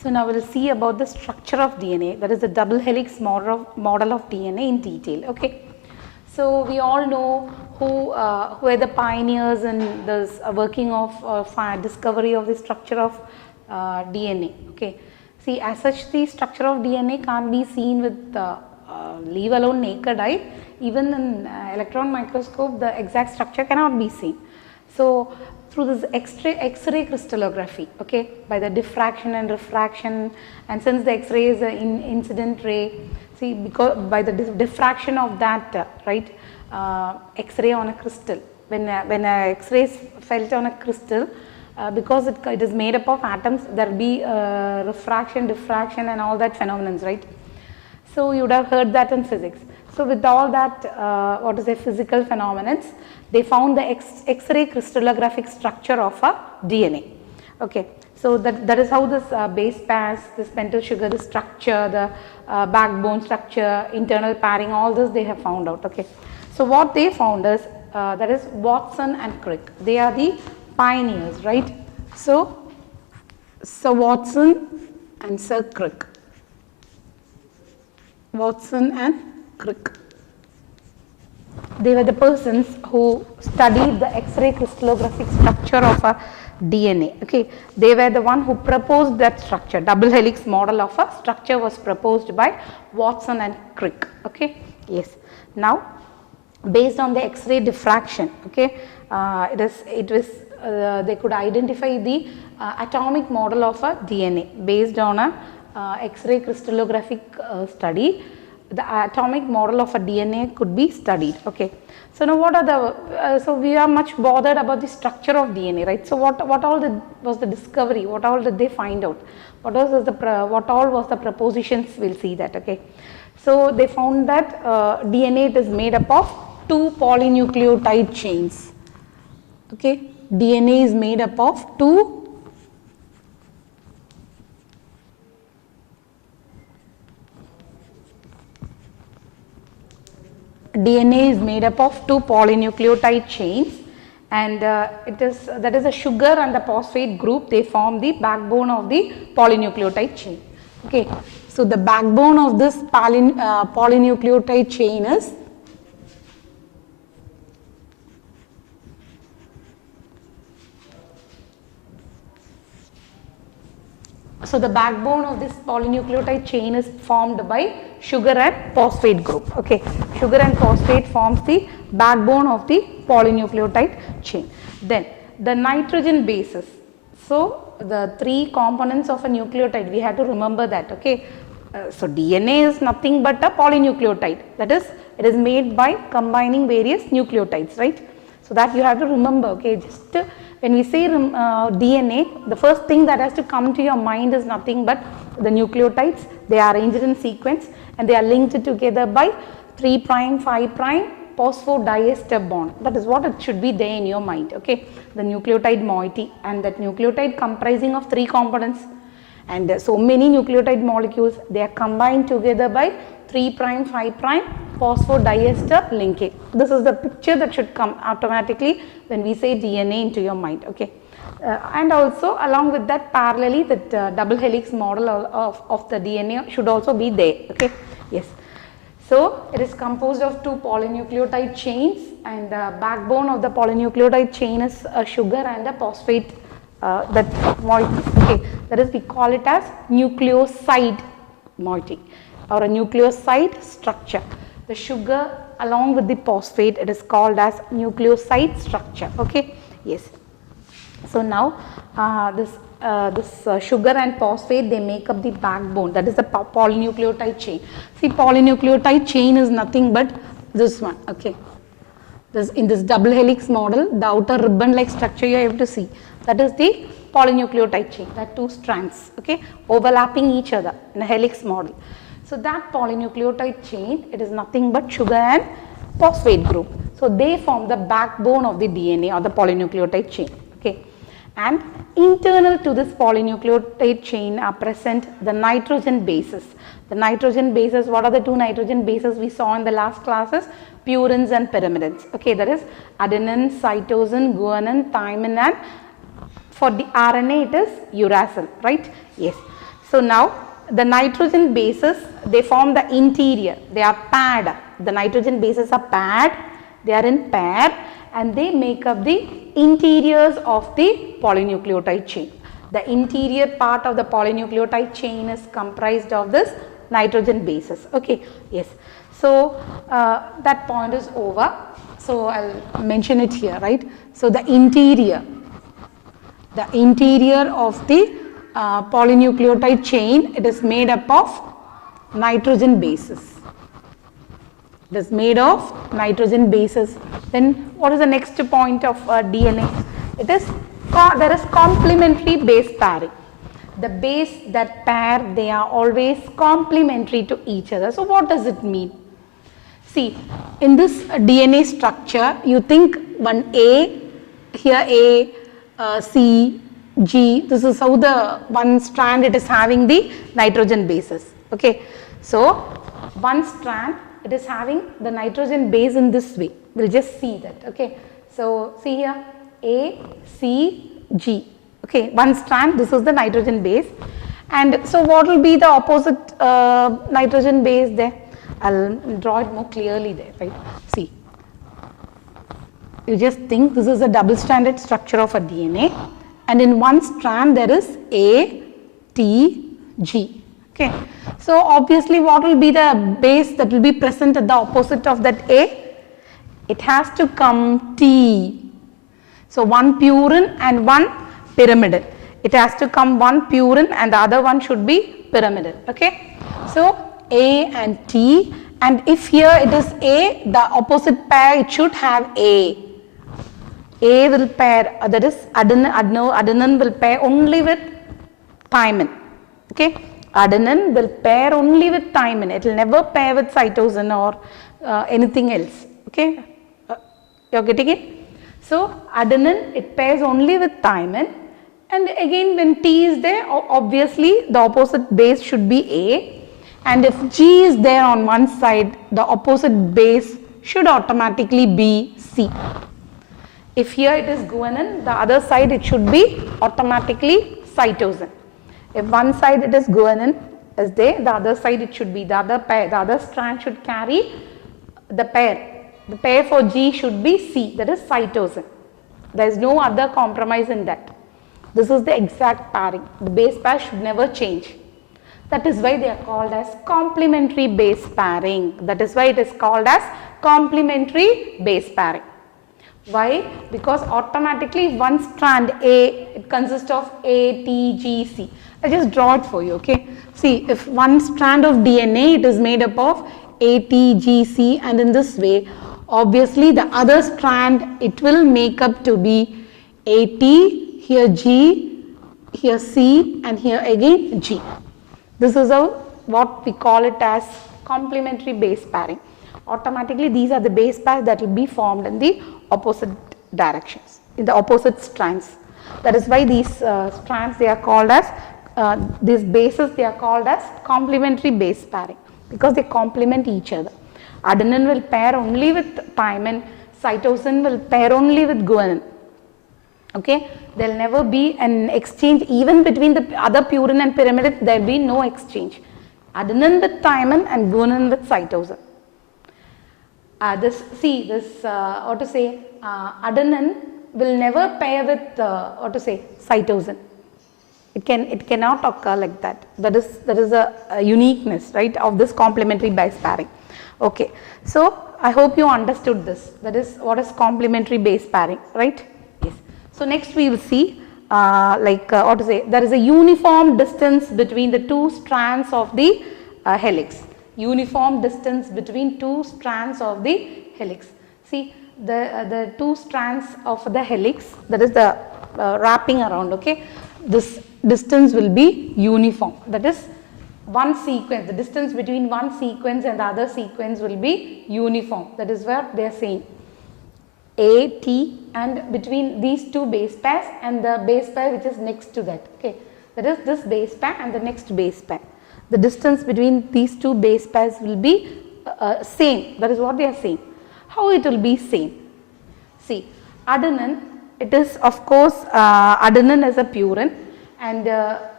So now we will see about the structure of DNA, that is the double helix model of DNA in detail. Okay. So we all know who are the pioneers in this working of discovery of the structure of DNA. Okay. See, as such, the structure of DNA can't be seen with leave alone naked eye. Even in electron microscope, the exact structure cannot be seen. So through this X-ray crystallography, okay, by the diffraction and refraction, and since the X-ray is an incident ray, see, because by the diffraction of that, right, X-ray on a crystal, when X-ray is felt on a crystal, because it is made up of atoms, there will be refraction, diffraction and all that phenomena, right. So you would have heard that in physics. So with all that, what is the physical phenomena, they found the X-ray crystallographic structure of a DNA. Okay. So that is how this base pairs, this pentyl sugar, the structure, the backbone structure, internal pairing, all this they have found out. Okay. So what they found is, that is Watson and Crick. They are the pioneers, right. So Watson and Sir Crick. Watson and Crick. They were the persons who studied the X-ray crystallographic structure of a DNA. Okay. They were the one who proposed that structure. Double helix model of a structure was proposed by Watson and Crick. Okay. Yes. Now, based on the X-ray diffraction, okay, they could identify the atomic model of a DNA based on a X-ray crystallographic study. The atomic model of a DNA could be studied. Okay. So now what are the, so we are much bothered about the structure of DNA, right. So what all was the discovery, what all did they find out, what all was the propositions, we will see that. Okay. So they found that DNA, it is made up of 2 polynucleotide chains. Okay. DNA is made up of 2 DNA is made up of 2 polynucleotide chains, and that is a sugar and the phosphate group. They form the backbone of the polynucleotide chain. Okay. So the backbone of this polynucleotide chain is formed by sugar and phosphate group. Okay. Sugar and phosphate forms the backbone of the polynucleotide chain. Then the nitrogen bases. So the 3 components of a nucleotide, we have to remember that. Okay. So DNA is nothing but a polynucleotide, that is, it is made by combining various nucleotides, right. So that you have to remember. Okay. Just when we say DNA, the first thing that has to come to your mind is nothing but the nucleotides. They are arranged in sequence and they are linked together by 3 prime, 5 prime phosphodiester bond. That is what it should be there in your mind. Okay. The nucleotide moiety, and that nucleotide comprising of 3 components, and so many nucleotide molecules, they are combined together by 3 prime, 5 prime phosphodiester linkage. This is the picture that should come automatically when we say DNA into your mind. Okay. And also along with that, parallelly, that double helix model of the DNA should also be there. Okay. Yes. So it is composed of 2 polynucleotide chains, and the backbone of the polynucleotide chain is a sugar and a phosphate, that moiety. Okay. That is, we call it as nucleoside moiety or a nucleoside structure. The sugar along with the phosphate, it is called as nucleoside structure. Okay. Yes. So now this sugar and phosphate, they make up the backbone, that is the polynucleotide chain. See, polynucleotide chain is nothing but this one. Okay. In this double helix model, the outer ribbon like structure you are able to see, that is the polynucleotide chain, that 2 strands, okay, overlapping each other in a helix model. So that polynucleotide chain, it is nothing but sugar and phosphate group. So they form the backbone of the DNA or the polynucleotide chain. Okay. And internal to this polynucleotide chain are present the nitrogen bases. The nitrogen bases, what are the 2 nitrogen bases we saw in the last classes? Purines and pyrimidines. Okay, that is adenine, cytosine, guanine, thymine, and for the RNA it is uracil, right? Yes. So now the nitrogen bases, they form the interior, they are paired. The nitrogen bases are paired, they are in pair and they make up the interiors of the polynucleotide chain. The interior part of the polynucleotide chain is comprised of this nitrogen bases. Okay, yes. So that point is over. So I'll mention it here, right? So the interior of the polynucleotide chain, it is made up of nitrogen bases. It is made of nitrogen bases. Then what is the next point of DNA? It is there is complementary base pairing. The base that pair, they are always complementary to each other. So what does it mean? See, in this DNA structure, you think one A, here A, C, G, this is how the one strand it is having the nitrogen bases. Okay, so one strand it is having the nitrogen base in this way. We'll just see that. Okay, so see here A, C, G. Okay, one strand, this is the nitrogen base. And so what will be the opposite nitrogen base there? I'll draw it more clearly there, right? See, you just think this is a double stranded structure of a DNA, and in one strand there is A, T, G. Okay, so obviously what will be the base that will be present at the opposite of that A? It has to come T. So one purine and one pyrimidine. It has to come one purine and the other one should be pyrimidine. Okay, so A and T, and if here it is A, the opposite pair it should have A. A will pair, that is adenine will pair only with thymine. Okay, adenine will pair only with thymine. It will never pair with cytosine or anything else. Okay, you are getting it? So adenine, it pairs only with thymine, and again when T is there, obviously the opposite base should be A, and if G is there on one side, the opposite base should automatically be C. If here it is guanine, the other side it should be automatically cytosine. If one side it is guanine is there, the other side it should be, the other pair, the other strand should carry the pair. The pair for G should be C, that is cytosine. There is no other compromise in that. This is the exact pairing. The base pair should never change. That is why they are called as complementary base pairing. That is why it is called as complementary base pairing. Why? Because automatically one strand A, it consists of A, T, G, C. I just draw it for you, okay. See, if one strand of DNA, it is made up of A, T, G, C, and in this way, obviously the other strand, it will make up to be A, T, here G, here C, and here again G. This is what we call it as complementary base pairing. Automatically these are the base pairs that will be formed in the opposite directions, in the opposite strands. That is why these strands, they are called as, these bases, they are called as complementary base pairing, because they complement each other. Adenine will pair only with thymine, cytosine will pair only with guanine. Okay, there will never be an exchange even between the other purine and pyrimidine, there will be no exchange. Adenine with thymine and guanine with cytosine. Adenine will never pair with cytosine. It cannot occur like that. That is a uniqueness, right, of this complementary base pairing. Okay, so I hope you understood this. That is what is complementary base pairing, right? Yes. So next we will see there is a uniform distance between the two strands of the helix. Uniform distance between two strands of the helix. See, the two strands of the helix, that is the wrapping around, okay, this distance will be uniform. That is one sequence, the distance between one sequence and the other sequence will be uniform. That is what they are saying. A, T, and between these two base pairs and the base pair which is next to that. Okay, that is this base pair and the next base pair. The distance between these two base pairs will be same. That is what they are saying. How it will be same? See, adenine, it is of course adenine is a purine, and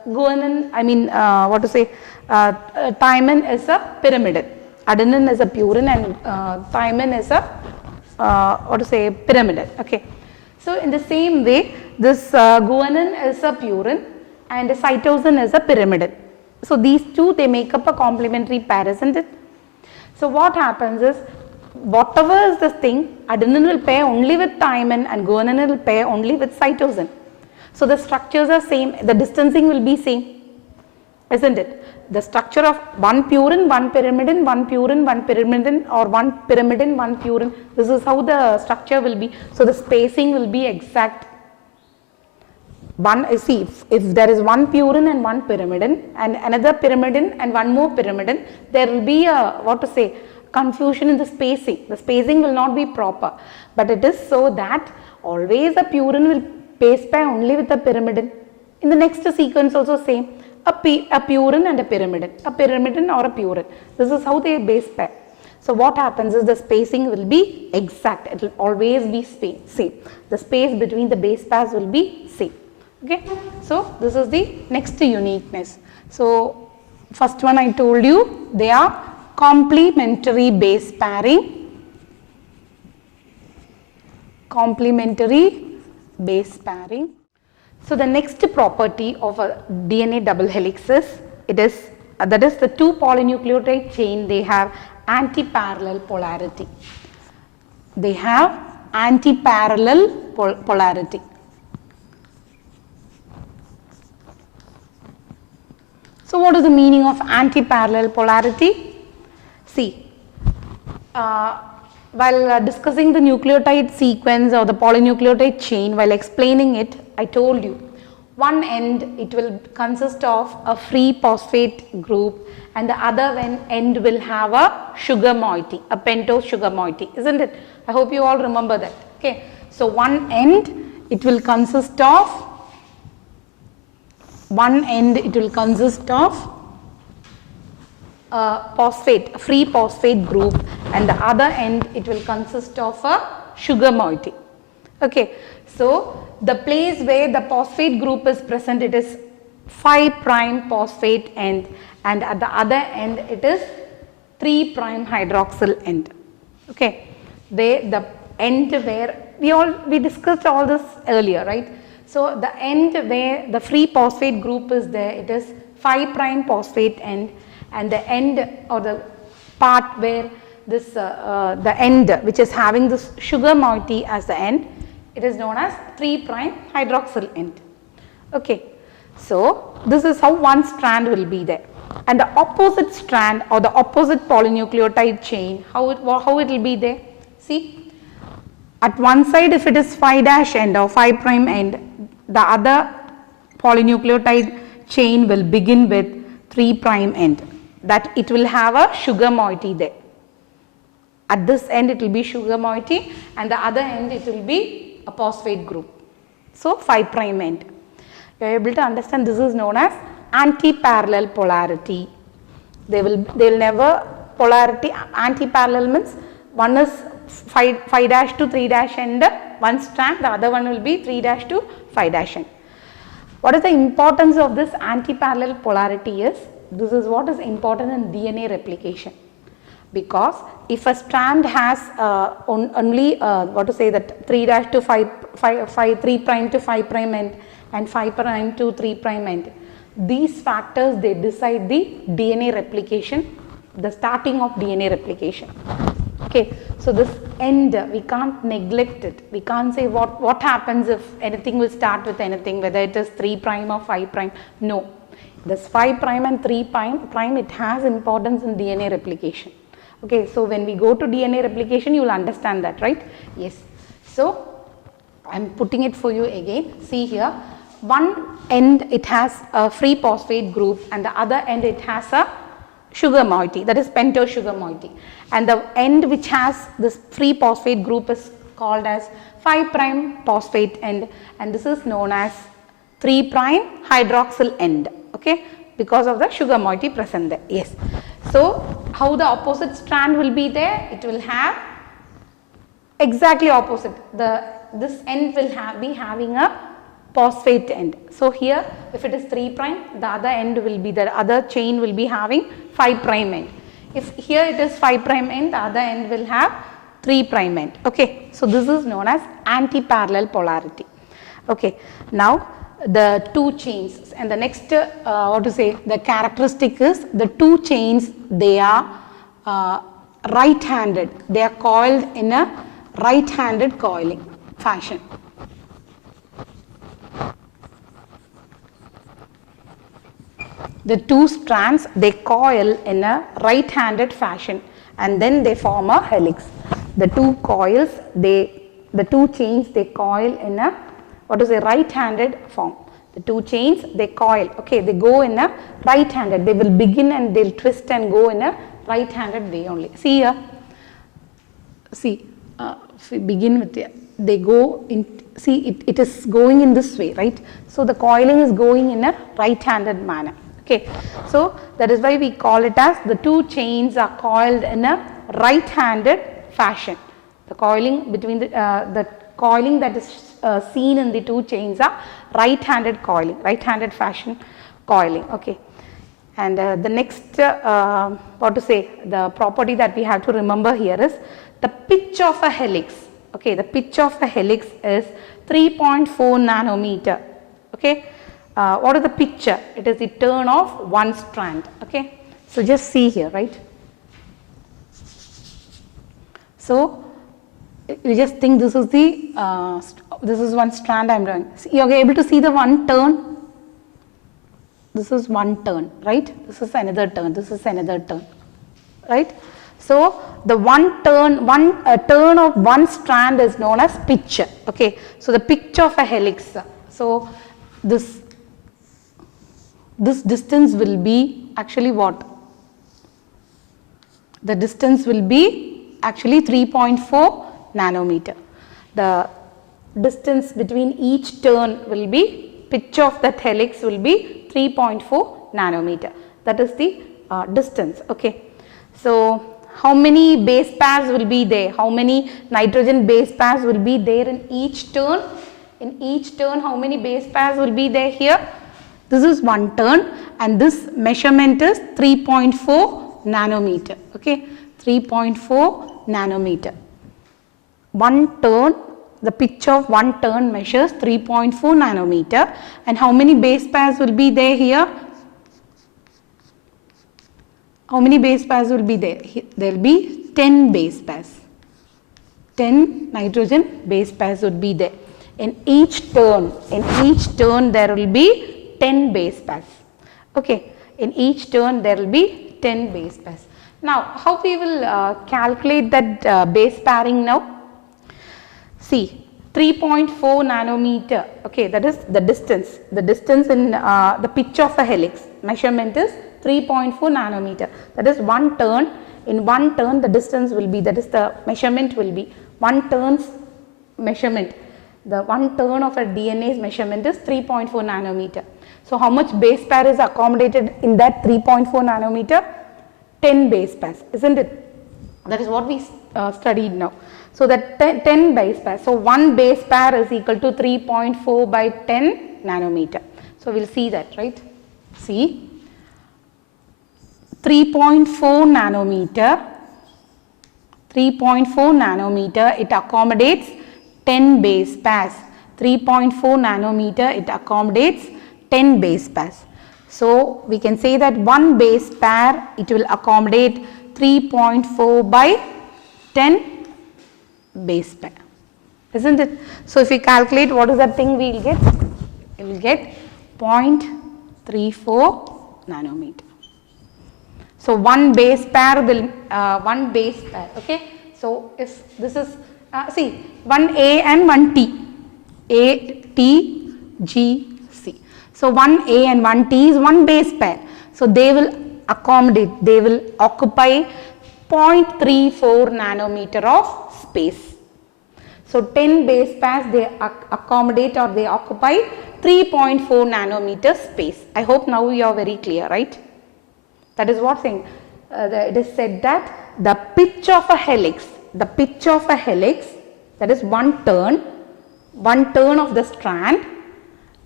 guanine, I mean thymine is a pyrimidine. Adenine is a purine and thymine is a pyrimidine. Okay. So in the same way, this guanine is a purine and cytosine is a pyrimidine. So these two, they make up a complementary pair, isn't it? So what happens is, whatever is this thing, adenine will pair only with thymine and guanine will pair only with cytosine. So the structures are same, the distancing will be same, isn't it? The structure of one purine, one pyrimidine, one purine, one pyrimidine, or one pyrimidine, one purine, this is how the structure will be. So the spacing will be exact. See, if there is one purine and one pyrimidine and another pyrimidine and one more pyrimidine, there will be a confusion in the spacing. The spacing will not be proper, but it is so that always a purine will base pair only with a pyrimidine. In the next sequence also same, a purine and a pyrimidine or a purine. This is how they base pair. So what happens is the spacing will be exact. It will always be same. The space between the base pairs will be same. Okay. So this is the next uniqueness. So first one I told you, they are complementary base pairing. Complementary base pairing. So the next property of a DNA double helix is, that is the two polynucleotide chain, they have anti-parallel polarity. They have anti-parallel polarity. So what is the meaning of anti-parallel polarity? See, while discussing the nucleotide sequence or the polynucleotide chain, while explaining it, I told you, one end it will consist of a free phosphate group and the other end will have a sugar moiety, a pentose sugar moiety, isn't it? I hope you all remember that. Okay. So one end it will consist of a free phosphate group and the other end it will consist of a sugar moiety. Okay. So the place where the phosphate group is present, it is 5' phosphate end, and at the other end it is 3' hydroxyl end. Okay. The end where we discussed all this earlier, right? So the end where the free phosphate group is there, it is 5' phosphate end, and the end or the part where this the end which is having this sugar moiety as the end, it is known as 3' hydroxyl end. Okay. So this is how one strand will be there, and the opposite strand or the opposite polynucleotide chain, how it will be there. See, at one side if it is 5' end or 5' end, the other polynucleotide chain will begin with 3' end, that it will have a sugar moiety there. At this end it will be sugar moiety and the other end it will be a phosphate group. So 5' end. You are able to understand, this is known as anti-parallel polarity. They will never polarity. Anti-parallel means one is 5' to 3' end one strand, the other one will be 3' to 5' end. What is the importance of this anti-parallel polarity is, this is what is important in DNA replication. Because if a strand has only that 3' to 3' to 5' end and 5' to 3' end, these factors they decide the DNA replication, the starting of DNA replication. Okay, so this end we can't neglect it. We can't say what happens if anything will start with anything, whether it is 3' or 5'. No, this 5' and 3' it has importance in DNA replication. Okay, so when we go to DNA replication, you will understand that, right? Yes. So I am putting it for you again. See here, one end it has a free phosphate group and the other end it has a sugar moiety, that is pentose sugar moiety, and the end which has this free phosphate group is called as 5' phosphate end, and this is known as 3' hydroxyl end. Okay, because of the sugar moiety present there. Yes. So how the opposite strand will be there? It will have exactly opposite. This end will be having a phosphate end. So here if it is 3 prime, the other end will be, the other chain will be having 5 prime end. If here it is 5 prime end, the other end will have 3 prime end. Okay, so this is known as anti-parallel polarity. Okay, now the two chains, and the next the characteristic is the two chains, they are right-handed. They are coiled in a right-handed coiling fashion. The two strands, they coil in a right-handed fashion and then they form a helix. The two coils, the two chains, they coil in a right-handed form. The two chains, they coil, okay, they go in a right-handed. They will begin and they'll twist and go in a right-handed way only. See here, see, if we begin with the, they go in, see it is going in this way, right? So the coiling is going in a right-handed manner. Okay, so that is why we call it as the two chains are coiled in a right-handed fashion. The coiling between the coiling that is seen in the two chains are right-handed coiling, right-handed fashion coiling. Okay, and the next the property that we have to remember here is the pitch of a helix. Okay, the pitch of a helix is 3.4 nanometer. Okay. What is the picture? It is the turn of one strand. Okay, so just see here, right? So you just think this is the this is one strand I am doing. You are able to see the one turn. This is one turn, right? This is another turn. This is another turn, right? So the one turn, turn of one strand is known as pitch. Okay, so the pitch of a helix. So this distance will be actually what? The distance will be actually 3.4 nanometer. The distance between each turn will be, pitch of that helix will be 3.4 nanometer. That is the distance. Okay. So how many base pairs will be there? How many nitrogen base pairs will be there in each turn? In each turn, how many base pairs will be there here? This is one turn and this measurement is 3.4 nanometer. Okay, 3.4 nanometer. One turn, the pitch of one turn measures 3.4 nanometer. And how many base pairs will be there here? How many base pairs will be there? There will be 10 base pairs. 10 nitrogen base pairs would be there. In each turn there will be 10 base pairs. Okay, in each turn there will be 10 base pairs. Now, how we will calculate that base pairing now? See, 3.4 nanometer, okay, that is the distance. The distance in the pitch of a helix measurement is 3.4 nanometer. That is one turn. In one turn the distance will be, that is the measurement will be, one turn's measurement. The one turn of a DNA's measurement is 3.4 nanometer. So how much base pair is accommodated in that 3.4 nanometer? 10 base pairs, isn't it? That is what we studied now. So that 10 base pairs. So one base pair is equal to 3.4 by 10 nanometer. So we will see that, right? See, 3.4 nanometer, 3.4 nanometer, it accommodates 10 base pairs. 3.4 nanometer, it accommodates 10 base pairs. So we can say that one base pair, it will accommodate 3.4 by 10 base pair, isn't it? So if we calculate, what is that thing we will get? We will get 0.34 nanometer. So one base pair will, okay. So if this is, see, one A and one T, A, T, G, C. So one A and one T is one base pair. So they will accommodate, they will occupy 0.34 nanometer of space. So 10 base pairs, they accommodate or they occupy 3.4 nanometer space. I hope now you are very clear, right? That is what saying. It is said that the pitch of a helix, that is one turn of the strand,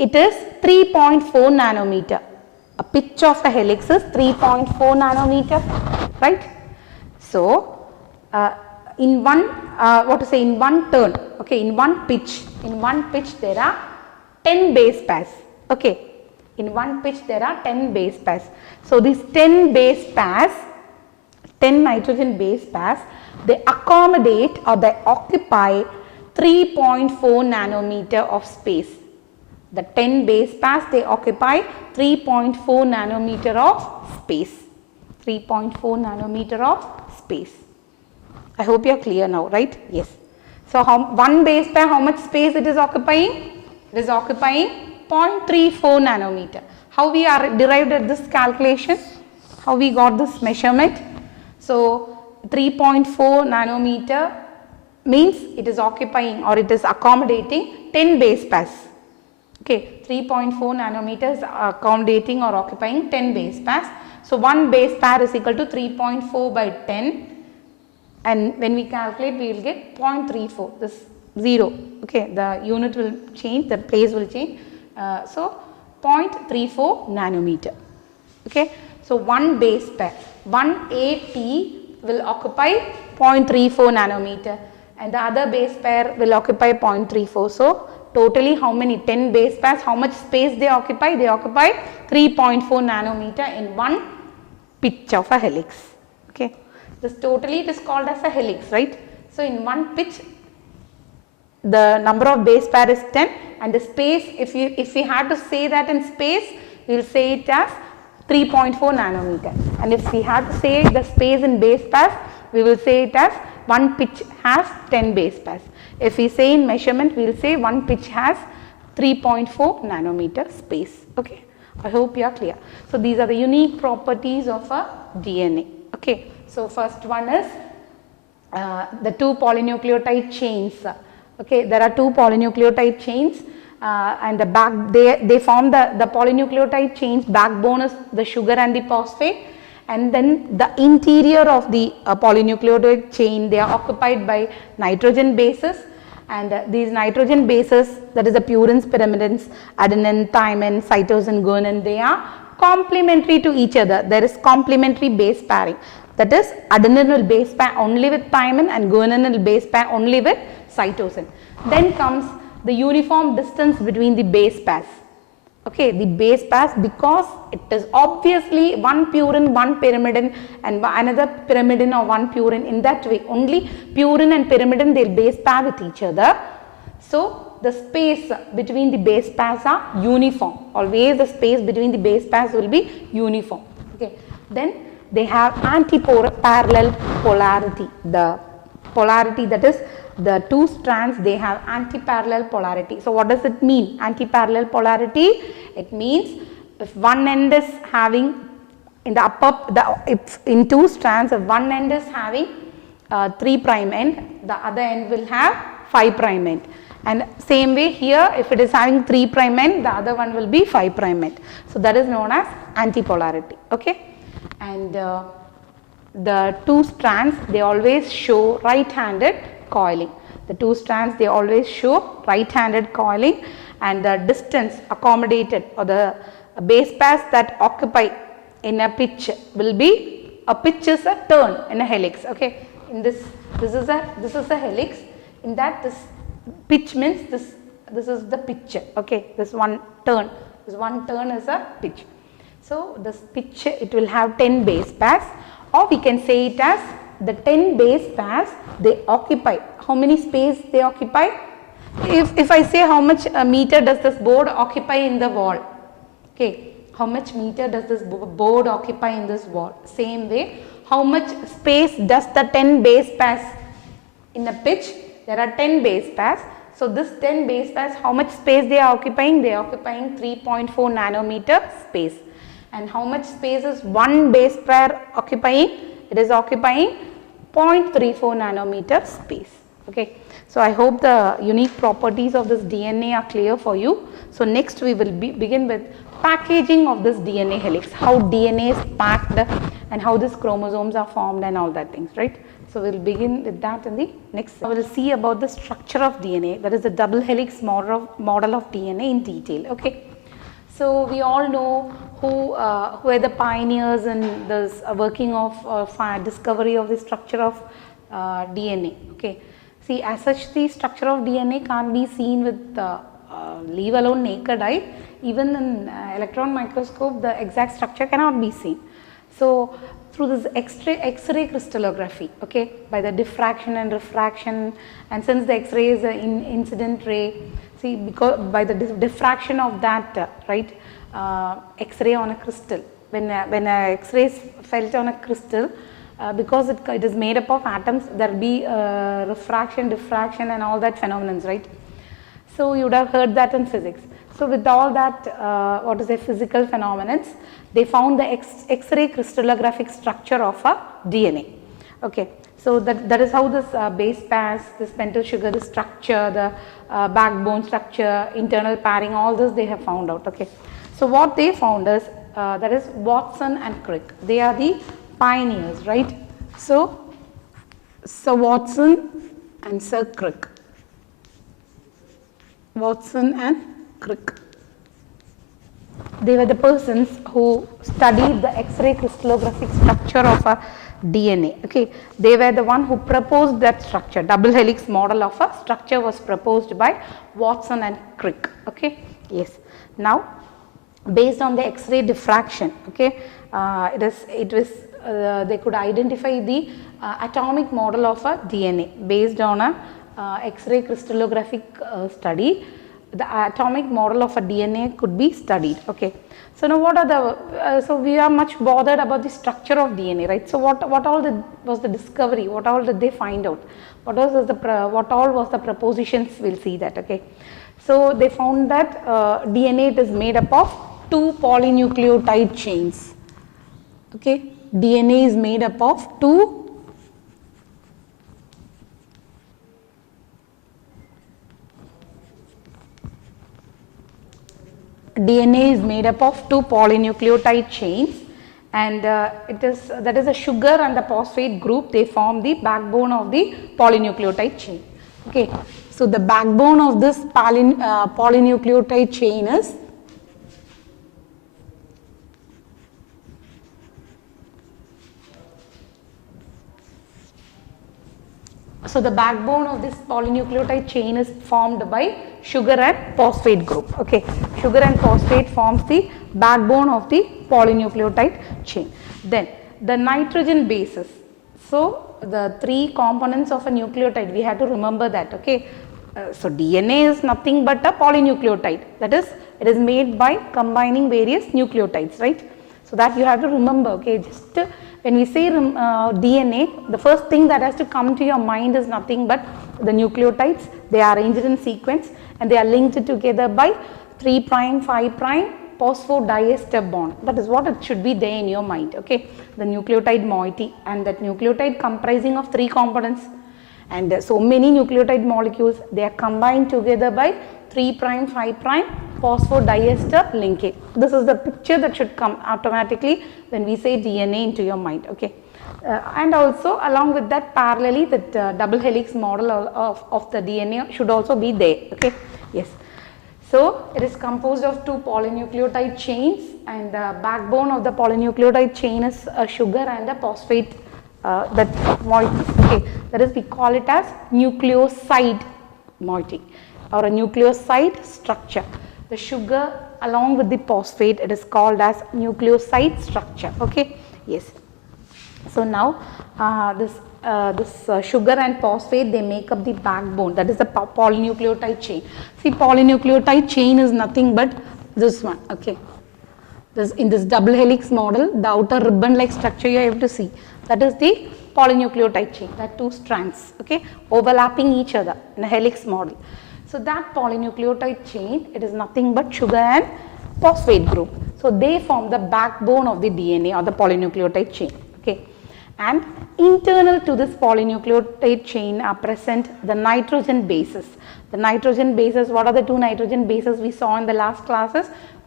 it is 3.4 nanometer. A pitch of a helix is 3.4 nanometer, right? So, in one, in one turn, okay, in one pitch there are 10 base pairs, okay. In one pitch there are 10 base pairs. So, these 10 base pairs, 10 nitrogen base pairs, they accommodate or they occupy 3.4 nanometer of space. The 10 base pairs, they occupy 3.4 nanometer of space. 3.4 nanometer of space. I hope you are clear now, right? Yes. So, one base pair, how much space it is occupying? It is occupying 0.34 nanometer. How we are derived at this calculation? How we got this measurement? So, 3.4 nanometer means it is occupying or it is accommodating 10 base pairs. Okay, 3.4 nanometers accommodating or occupying 10 base pairs. So, one base pair is equal to 3.4 by 10, and when we calculate we will get 0.34, this 0, okay, the unit will change, the place will change. So, 0.34 nanometer, okay. So, one base pair, 1AT will occupy 0.34 nanometer and the other base pair will occupy 0.34. So, totally how many 10 base pairs, how much space they occupy? They occupy 3.4 nanometer in one pitch of a helix, okay. This totally it is called as a helix, right. So, in one pitch the number of base pair is 10 and the space, if we had to say that in space, we will say it as 3.4 nanometer, and if we had to say the space in base pairs, we will say it as one pitch has 10 base pairs. If we say in measurement, we will say one pitch has 3.4 nanometer space, okay. I hope you are clear. So, these are the unique properties of a DNA, okay. So, first one is the two polynucleotide chains, okay. There are two polynucleotide chains and they form the polynucleotide chains. Backbone is the sugar and the phosphate, and then the interior of the polynucleotide chain, they are occupied by nitrogen bases, and these nitrogen bases, that is the purines, pyrimidines, adenine, thymine, cytosine, guanine, they are complementary to each other. There is complementary base pairing, that is adenine will base pair only with thymine and guanine will base pair only with cytosine. Then comes the uniform distance between the base pairs, okay. The base pairs, because it is obviously one purine, one pyrimidine and another pyrimidine or one purine, in that way only purine and pyrimidine they will base pair with each other. So, the space between the base pairs are uniform, always the space between the base pairs will be uniform, okay. Then they have anti-parallel polarity, the polarity, that is the two strands, they have anti-parallel polarity. So, what does it mean, anti-parallel polarity? It means if one end is having in the if in two strands, if one end is having 3 prime end, the other end will have 5 prime end, and same way here if it is having 3 prime end, the other one will be 5 prime end. So, that is known as anti-polarity, okay. And the two strands, they always show right-handed coiling. The two strands, they always show right-handed coiling, and the distance accommodated or the base pairs that occupy in a pitch will be, a pitch is a turn in a helix, okay. In this is a helix, in that this pitch means this is the pitch, okay. This one turn is a pitch. So, this pitch, it will have 10 base pairs, or we can say it as the 10 base pairs, they occupy, how many space they occupy? If I say how much meter does this board occupy in the wall, okay, how much meter does this board occupy in this wall? Same way, how much space does the 10 base pairs in a pitch? There are 10 base pairs. So, this 10 base pairs, how much space they are occupying? They are occupying 3.4 nanometer space. And how much space is one base pair occupying? It is occupying 0.34 nanometer space, okay. So, I hope the unique properties of this DNA are clear for you. So, next we will begin with packaging of this DNA helix, how DNA is packed and how these chromosomes are formed and all that things, right? So we will begin with that in the next. We will see about the structure of DNA, that is the double helix model of DNA in detail, okay. So we all know who are the pioneers in this working of discovery of the structure of DNA, okay. See, as such the structure of DNA can't be seen with leave alone naked eye. Even in electron microscope the exact structure cannot be seen. So through this X-ray crystallography, okay, by the diffraction and refraction, and since the X-ray is an incident ray, see, because by the diffraction of that, right, X-ray on a crystal, when a X-ray is felt on a crystal, because it is made up of atoms, there will be refraction, diffraction and all that phenomenons, right. So you would have heard that in physics. So with all that, what is a physical phenomenons, they found the X-ray crystallographic structure of a DNA. Okay, so that is how this base pairs, this pentyl sugar, the structure, the backbone structure, internal pairing, all this they have found out. Okay, so what they found is that is Watson and Crick. They are the pioneers, right? So Watson and Sir Crick. Watson and Crick. They were the persons who studied the X-ray crystallographic structure of a DNA. Okay, they were the one who proposed that structure. Double helix model of a structure was proposed by Watson and Crick. Okay, yes. Now, based on the X-ray diffraction, okay, they could identify the atomic model of a DNA based on a X-ray crystallographic study. The atomic model of a DNA could be studied. Okay, so now what are the so we are much bothered about the structure of DNA, right? So what all was the discovery? What all did they find out? What all was the propositions? We'll see that. Okay, so they found that DNA is made up of 2 polynucleotide chains. Okay, DNA is made up of 2 DNA is made up of 2 polynucleotide chains, and that is a sugar and a phosphate group. They form the backbone of the polynucleotide chain. Okay, so the backbone of this polynucleotide chain is formed by sugar and phosphate group. Okay, sugar and phosphate forms the backbone of the polynucleotide chain. Then the nitrogen bases. So the 3 components of a nucleotide, we have to remember that. Okay, so DNA is nothing but a polynucleotide. That is, it is made by combining various nucleotides, right? So that you have to remember. Okay, just when we say DNA, the first thing that has to come to your mind is nothing but the nucleotides. They are arranged in sequence and they are linked together by 3', 5' phosphodiester bond. That is what it should be there in your mind. Okay, the nucleotide moiety, and that nucleotide comprising of 3 components, and so many nucleotide molecules, they are combined together by 3', 5' phosphodiester linkage. This is the picture that should come automatically when we say DNA into your mind. Okay, and also along with that, parallelly, that double helix model of the DNA should also be there. Okay, yes. So it is composed of 2 polynucleotide chains, and the backbone of the polynucleotide chain is a sugar and a phosphate that moiety. Okay, that is, we call it as nucleoside moiety or a nucleoside structure. The sugar along with the phosphate, it is called as nucleoside structure. Okay, yes. So now this sugar and phosphate, they make up the backbone, that is the polynucleotide chain. See, polynucleotide chain is nothing but this one. Okay, in this double helix model, the outer ribbon like structure you are able to see, that is the polynucleotide chain, that 2 strands, okay, overlapping each other in a helix model. So that polynucleotide chain, it is nothing but sugar and phosphate group. So they form the backbone of the DNA or the polynucleotide chain. Okay, and internal to this polynucleotide chain are present the nitrogen bases. The nitrogen bases, what are the 2 nitrogen bases we saw in the last classes?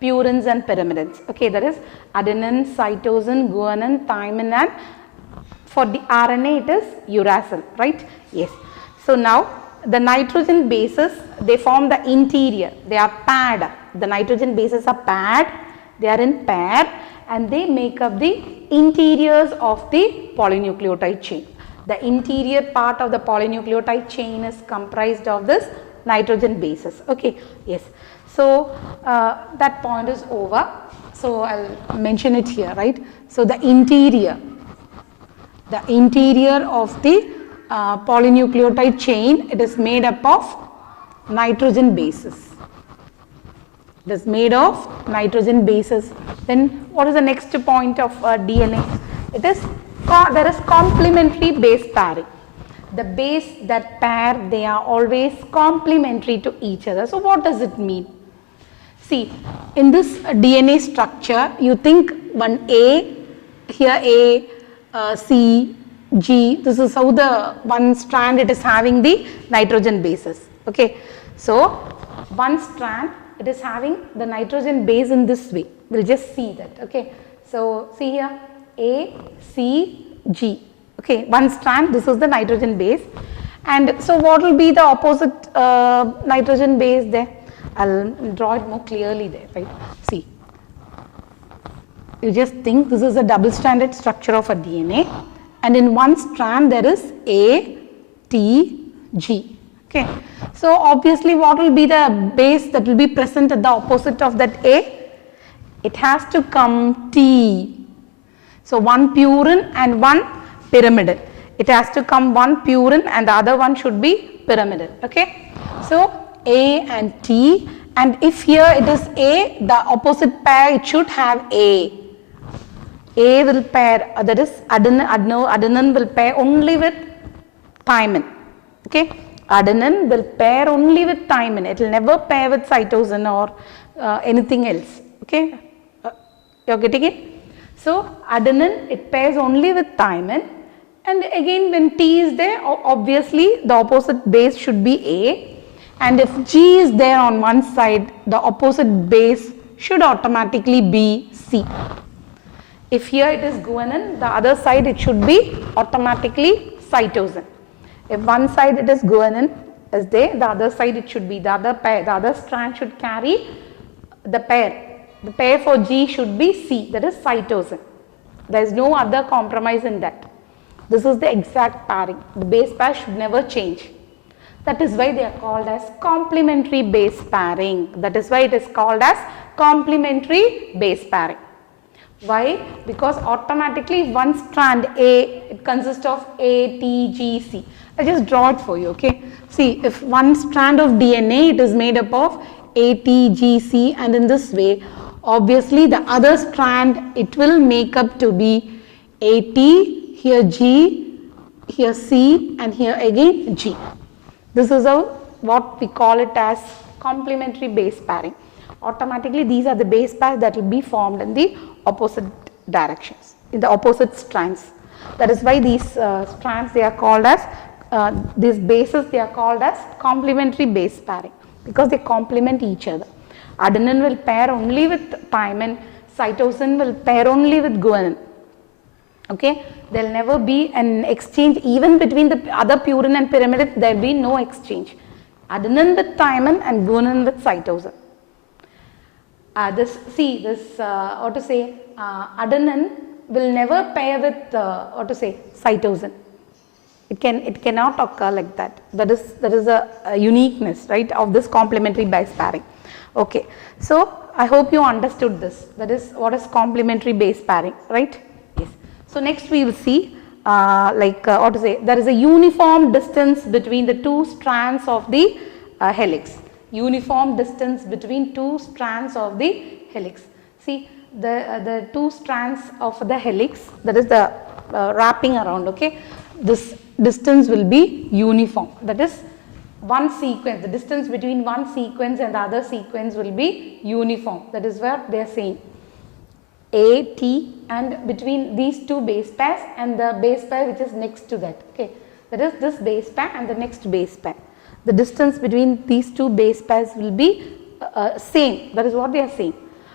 purines and pyrimidines. Okay, that is adenine, cytosine, guanine, thymine, and for the RNA it is uracil, right? Yes. So now the nitrogen bases, they form the interior, they are paired. The nitrogen bases are paired, they are in pair, and they make up the interiors of the polynucleotide chain. The interior part of the polynucleotide chain is comprised of this nitrogen bases. Okay, yes. So that point is over. So I'll mention it here, right? So the interior of the polynucleotide chain, it is made up of nitrogen bases. It is made of nitrogen bases. Then what is the next point of DNA? It is there is complementary base pairing. The base that pair, they are always complementary to each other. So what does it mean? See, in this DNA structure, you think one A, here A, C, G, this is how the one strand it is having the nitrogen bases. Okay, so one strand it is having the nitrogen base in this way. We'll just see that. Okay, so see here A, C, G. Okay, one strand, this is the nitrogen base, and so what will be the opposite nitrogen base there? I'll draw it more clearly there, right? See, you just think this is a double stranded structure of a DNA, and in one strand there is A, T, G. Okay, so obviously what will be the base that will be present at the opposite of that A? It has to come T. So one purine and one pyrimidine. It has to come one purine and the other one should be pyrimidine. Okay, so A and T, and if here it is A, the opposite pair it should have A. A will pair, that is adenine will pair only with thymine. Okay, adenine will pair only with thymine. It will never pair with cytosine or anything else. Okay, you are getting it? So adenine, it pairs only with thymine, and again when T is there, obviously the opposite base should be A, and if G is there on one side, the opposite base should automatically be C. If here it is guanine, the other side it should be automatically cytosine. If one side it is guanine is there, the other side it should be, the other pair, the other strand should carry the pair. The pair for G should be C, that is cytosine. There is no other compromise in that. This is the exact pairing. The base pair should never change. That is why they are called as complementary base pairing. That is why it is called as complementary base pairing. Why? Because automatically one strand A, it consists of A, T, G, C. I just draw it for you, okay. See, if one strand of DNA, it is made up of A, T, G, C, and in this way, obviously the other strand, it will make up to be AT, here G, here C, and here again G. This is what we call it as complementary base pairing. Automatically these are the base pairs that will be formed in the opposite directions, in the opposite strands. That is why these strands, they are called as, these bases, they are called as complementary base pairing, because they complement each other. Adenine will pair only with thymine, cytosine will pair only with guanine. Okay, there will never be an exchange even between the other purine and pyrimidine, there will be no exchange. Adenine with thymine and guanine with cytosine. Adenine will never pair with cytosine. It cannot occur like that. That is a uniqueness, right, of this complementary base pairing. Okay, so I hope you understood this. That is what is complementary base pairing, right? Yes. So next we will see there is a uniform distance between the two strands of the helix. Uniform distance between two strands of the helix. See, the two strands of the helix, that is the wrapping around, okay. This distance will be uniform. That is one sequence, the distance between one sequence and the other sequence will be uniform. That is what they are saying. A, T, and between these two base pairs and the base pair which is next to that. Okay, that is this base pair and the next base pair. The distance between these two base pairs will be same. That is what they are saying.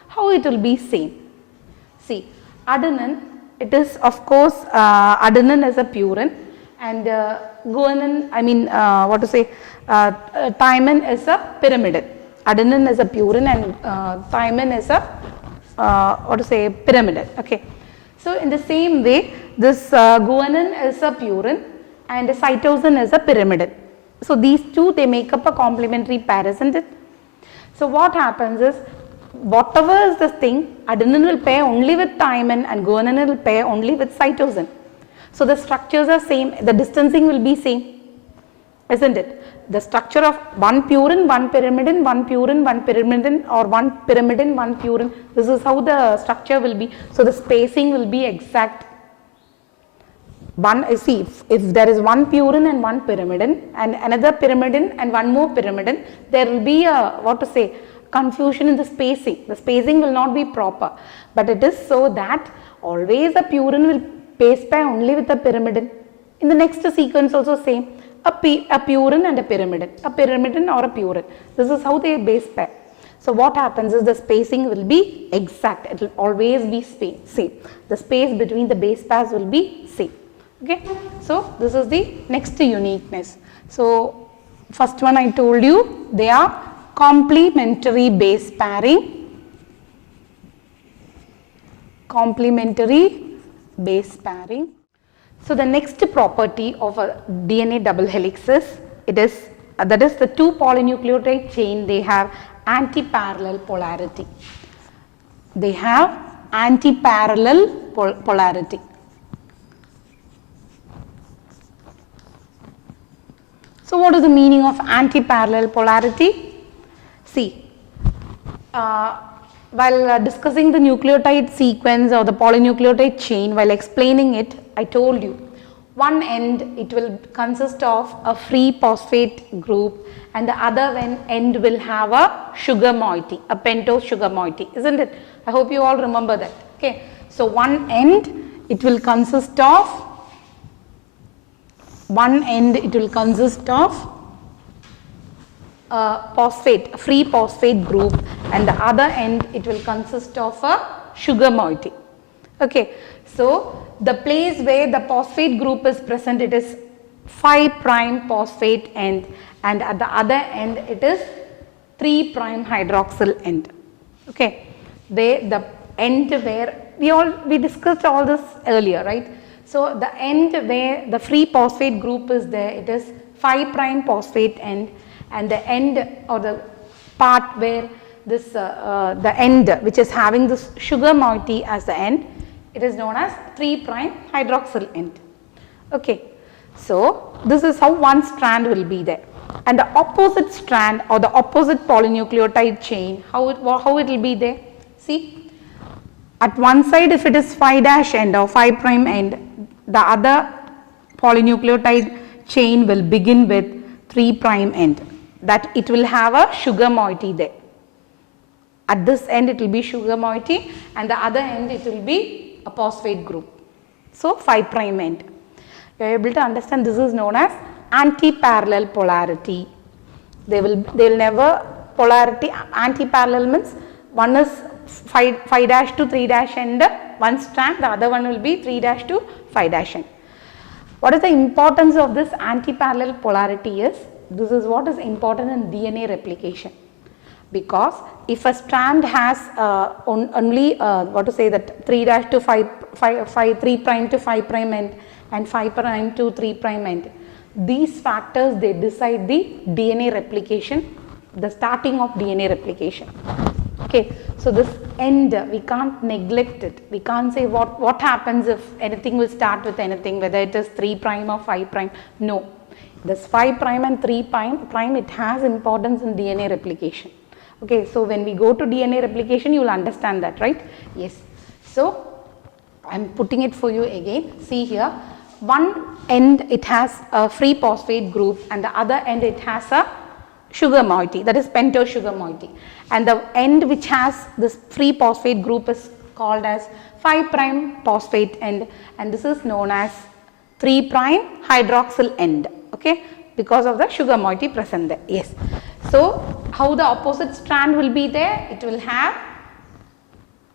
How it will be same? See, adenine, it is of course adenine is a purine, and guanine, I mean what to say, thymine is a pyrimidine. Adenine is a purine and thymine is a what to say, pyrimidine. Okay. So in the same way, this guanine is a purine and cytosine is a pyrimidine. So these two, they make up a complementary pair, isn't it? So what happens is, whatever is the thing, adenine will pair only with thymine and guanine will pair only with cytosine. So the structures are same, the distancing will be same, isn't it? The structure of one purine, one pyrimidine, one purine, one pyrimidine, or one pyrimidine, one purine, this is how the structure will be. So the spacing will be exact. One, see, if there is one purine and one pyrimidine and another pyrimidine and one more pyrimidine, there will be a, what to say, confusion in the spacing. The spacing will not be proper, but it is so that always a purine will base pair only with a pyrimidine. In the next sequence also same, a purine and a pyrimidine or a purine. This is how they base pair. So what happens is the spacing will be exact. It will always be same. The space between the base pairs will be same. Okay. So this is the next uniqueness. So first one I told you, they are complementary base pairing. Complementary base pairing. So the next property of a DNA double helix is, that is the two polynucleotide chain, they have anti-parallel polarity. They have anti-parallel polarity. So what is the meaning of anti-parallel polarity? See, while discussing the nucleotide sequence or the polynucleotide chain, while explaining it, I told you, one end it will consist of a free phosphate group and the other end will have a sugar moiety, a pentose sugar moiety, isn't it? I hope you all remember that. Okay. So one end it will consist of a free phosphate group, and the other end it will consist of a sugar moiety. Okay. So the place where the phosphate group is present, it is 5' phosphate end, and at the other end it is 3' hydroxyl end. Okay. The end where we discussed all this earlier, right? So the end where the free phosphate group is there, it is 5' phosphate end, and the end or the part where this the end which is having this sugar moiety as the end, it is known as 3' hydroxyl end. Okay. So this is how one strand will be there, and the opposite strand or the opposite polynucleotide chain, how it will be there. See, at one side if it is 5' end or 5' end, the other polynucleotide chain will begin with 3' end, that it will have a sugar moiety there. At this end it will be sugar moiety and the other end it will be a phosphate group. So 5' end. You are able to understand, this is known as anti-parallel polarity. They will never polarity, anti-parallel means one is 5' to 3' end one strand, the other one will be 3' to 5' end. What is the importance of this anti-parallel polarity is, this is what is important in DNA replication, because if a strand has only what to say that 3' to 3' to 5' end and 5' to 3' end, these factors they decide the DNA replication, the starting of DNA replication. Okay, so this end we can't neglect it. We can't say what happens if anything will start with anything, whether it is 3' or 5'. No, this 5' and 3' it has importance in DNA replication. Okay, so when we go to DNA replication, you will understand that, right? Yes. So I am putting it for you again. See here, one end it has a free phosphate group and the other end it has a sugar moiety, that is pentose sugar moiety, and the end which has this free phosphate group is called as 5' phosphate end, and this is known as 3' hydroxyl end. Okay, because of the sugar moiety present there. Yes. So how the opposite strand will be there? It will have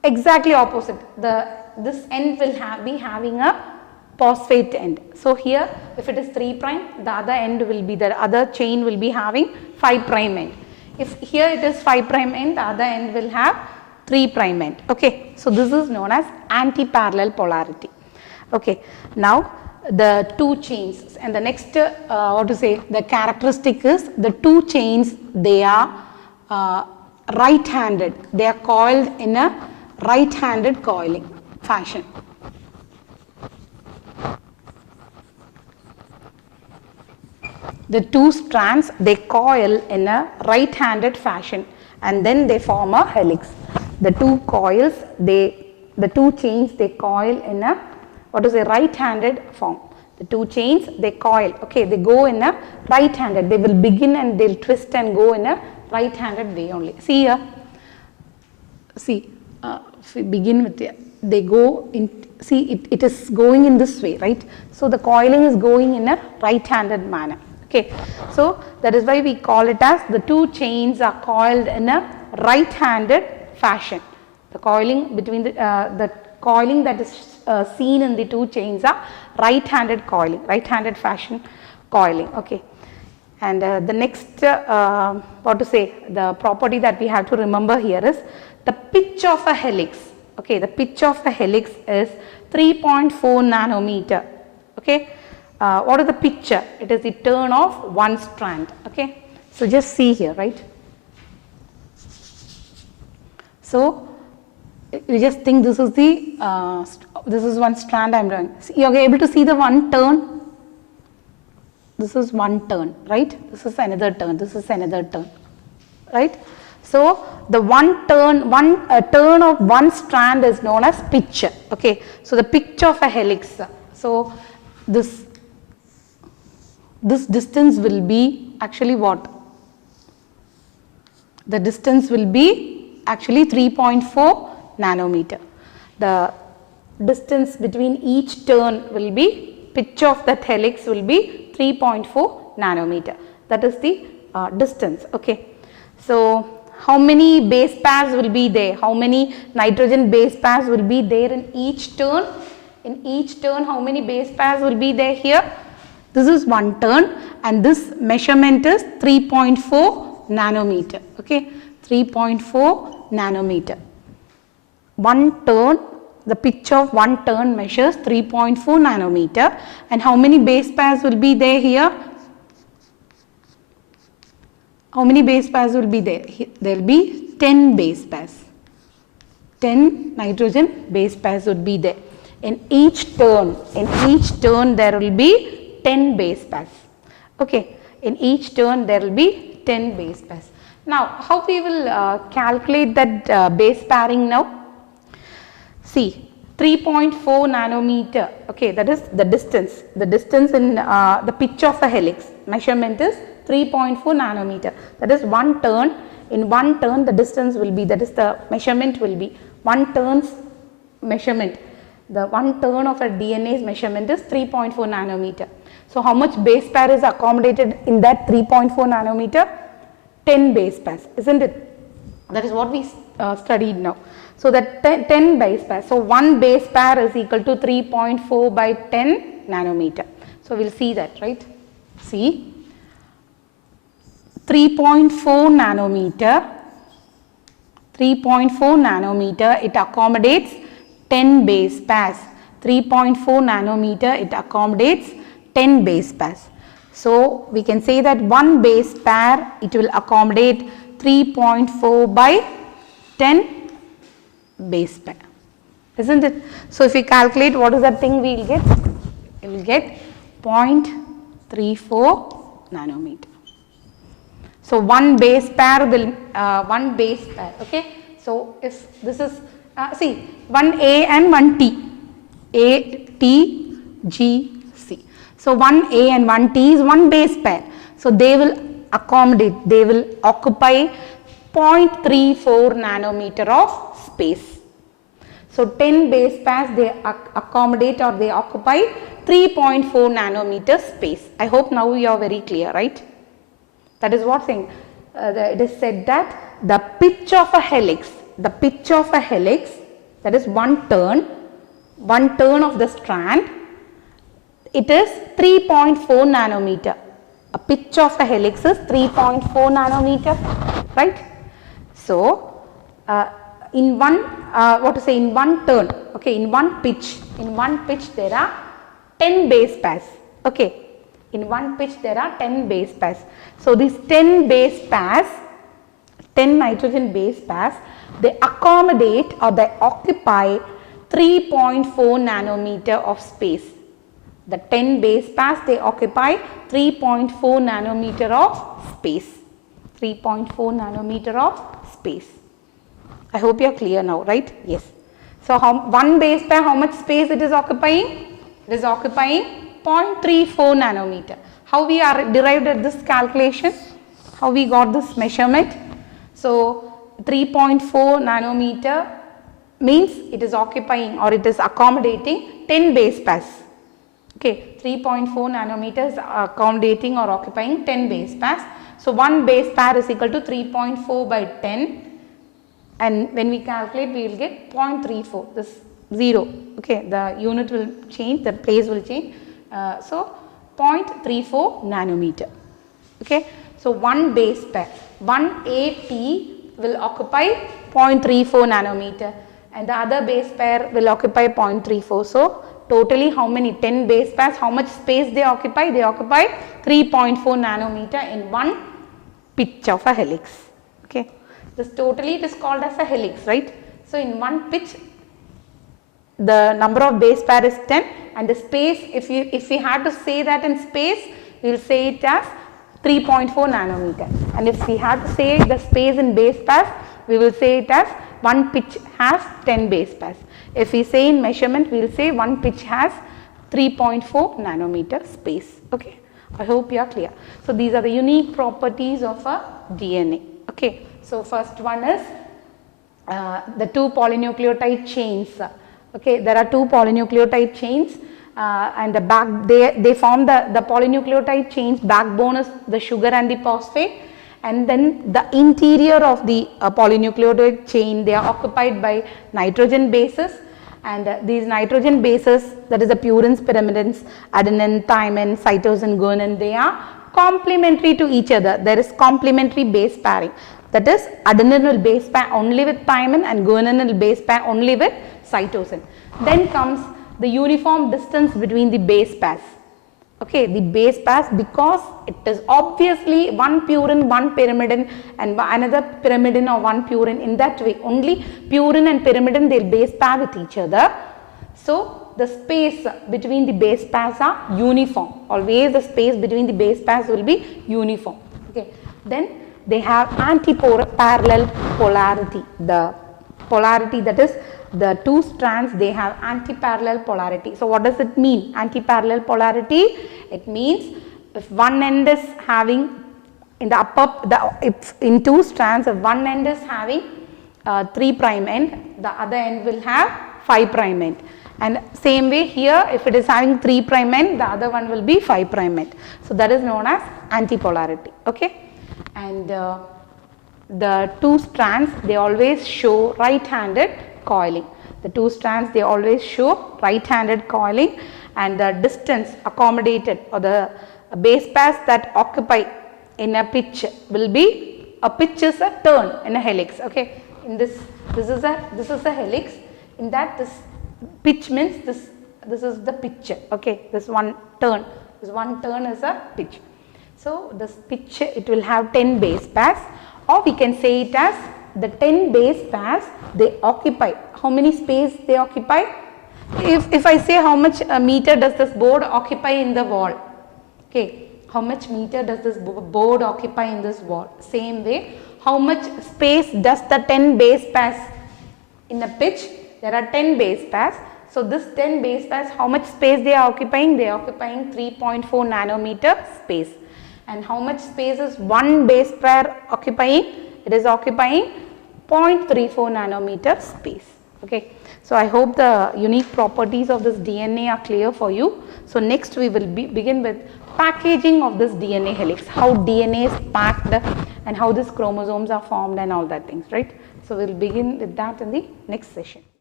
exactly opposite. This end will be having a phosphate end. So here if it is 3 prime, the other end will be, the other chain will be having 5 prime end. If here it is 5 prime end, the other end will have 3 prime end. Okay, so this is known as anti-parallel polarity. Okay, now the two chains, and the next the characteristic is the two chains, they are right-handed. They are coiled in a right-handed coiling fashion. The two strands, they coil in a right-handed fashion and then they form a helix. The two coils, the two chains, they coil in a right-handed form. The two chains, they coil, okay, they go in a right-handed. They will begin and they'll twist and go in a right-handed way only. See here, see, if we begin with here, they go in, see it is going in this way, right? So the coiling is going in a right-handed manner. Okay, so that is why we call it as the two chains are coiled in a right-handed fashion. The coiling between the coiling that is seen in the two chains are right-handed coiling, right-handed fashion coiling. Okay, and the next the property that we have to remember here is the pitch of a helix. Okay, the pitch of a helix is 3.4 nanometer. Okay. What is the picture? It is the turn of one strand. Okay, so just see here, right? So you just think this is the this is one strand I am doing. You are able to see the one turn. This is one turn, right? This is another turn. This is another turn, right? So the one turn, turn of one strand is known as pitch. Okay, so the pitch of a helix. So this distance will be actually what? The distance will be actually 3.4 nanometer. The distance between each turn will be, pitch of that helix will be 3.4 nanometer. That is the distance. Okay. So how many base pairs will be there? How many nitrogen base pairs will be there in each turn? In each turn, how many base pairs will be there here? This is one turn and this measurement is 3.4 nanometer. Okay, 3.4 nanometer. One turn, the pitch of one turn measures 3.4 nanometer, and how many base pairs will be there here? How many base pairs will be there? There will be 10 base pairs. 10 nitrogen base pairs would be there. In each turn there will be 10 base pairs. Okay, in each turn there will be 10 base pairs. Now, how we will calculate that base pairing now? See, 3.4 nanometer, okay, that is the distance. The distance in the pitch of a helix measurement is 3.4 nanometer. That is one turn. In one turn the distance will be, that is the measurement will be, one turn's measurement. The one turn of a DNA's measurement is 3.4 nanometer. So how much base pair is accommodated in that 3.4 nanometer? 10 base pairs, isn't it? That is what we studied now. So that 10 base pairs. So one base pair is equal to 3.4 by 10 nanometer. So we will see that, right? See, 3.4 nanometer, 3.4 nanometer, it accommodates 10 base pairs. 3.4 nanometer, it accommodates 10 base pairs. So we can say that one base pair, it will accommodate 3.4 by 10 base pair, isn't it? So if we calculate, what is that thing we will get? We will get 0.34 nanometer. So one base pair will, okay. So if this is, see, one A and one T, A, T, G, C. So one A and one T is one base pair. So they will accommodate, they will occupy 0.34 nanometer of space. So 10 base pairs, they accommodate or they occupy 3.4 nanometer space. I hope now you are very clear, right? That is what saying. It is said that the pitch of a helix, the pitch of a helix that is one turn of the strand, it is 3.4 nanometer. A pitch of a helix is 3.4 nanometer, right? So, in one in one turn, okay, in one pitch there are 10 base pairs, okay. In one pitch there are 10 base pairs. So, these 10 base pairs, 10 nitrogen base pairs, they accommodate or they occupy 3.4 nanometer of space. The 10 base pairs, they occupy 3.4 nanometer of space. 3.4 nanometer of space. I hope you are clear now, right? Yes. So, one base pair, how much space it is occupying? It is occupying 0.34 nanometer. How we are derived at this calculation? How we got this measurement? So, 3.4 nanometer means it is occupying or it is accommodating 10 base pairs. Okay, 3.4 nanometers accommodating or occupying 10 base pairs. So, one base pair is equal to 3.4 by 10, and when we calculate we will get 0.34, this 0, okay, the unit will change, the place will change. So, 0.34 nanometer, okay. So, one base pair, one AT will occupy 0.34 nanometer and the other base pair will occupy 0.34. So, totally how many 10 base pairs, how much space they occupy? They occupy 3.4 nanometer in one pitch of a helix, okay. This totally it is called as a helix, right. So, in one pitch the number of base pair is 10 and the space, if we had to say that in space, we will say it as 3.4 nanometer, and if we had to say the space in base pairs, we will say it as one pitch has 10 base pairs. If we say in measurement, we will say one pitch has 3.4 nanometer space, okay. I hope you are clear. So, these are the unique properties of a DNA, okay. So, first one is the two polynucleotide chains, okay. There are two polynucleotide chains and they form the polynucleotide chains. Backbone is the sugar and the phosphate, and then the interior of the polynucleotide chain, they are occupied by nitrogen bases, and these nitrogen bases, that is the purines, pyrimidines, adenine, thymine, cytosine, guanine, they are complementary to each other. There is complementary base pairing, that is adenine will base pair only with thymine and guanine will base pair only with cytosine. Then comes the uniform distance between the base pairs, okay. The base pairs, because it is obviously one purine, one pyrimidine and another pyrimidine or one purine, in that way only purine and pyrimidine they will base pair with each other. So, the space between the base pairs are uniform, always the space between the base pairs will be uniform, okay. Then they have anti-parallel polarity, the polarity, that is the two strands, they have anti-parallel polarity. So, what does it mean, anti-parallel polarity? It means if one end is having in the if in two strands, if one end is having 3 prime end, the other end will have 5 prime end, and same way here if it is having 3 prime end, the other one will be 5 prime end. So, that is known as anti-polarity, okay. And the two strands, they always show right-handed coiling. The two strands, they always show right-handed coiling, and the distance accommodated or the base pairs that occupy in a pitch will be, a pitch is a turn in a helix, okay. In this is a helix, in that this pitch means this is the pitch, okay. This one turn is a pitch. So, this pitch, it will have 10 base pairs, or we can say it as the 10 base pairs, they occupy, how many space they occupy? If I say how much meter does this board occupy in the wall, okay, how much meter does this board occupy in this wall? Same way, how much space does the 10 base pairs in a pitch? There are 10 base pairs. So, this 10 base pairs, how much space they are occupying? They are occupying 3.4 nanometer space. And how much space is one base pair occupying? It is occupying 0.34 nanometer space, okay. So, I hope the unique properties of this DNA are clear for you. So, next we will begin with packaging of this DNA helix, how DNA is packed and how these chromosomes are formed and all that things, right. So, we will begin with that in the next session.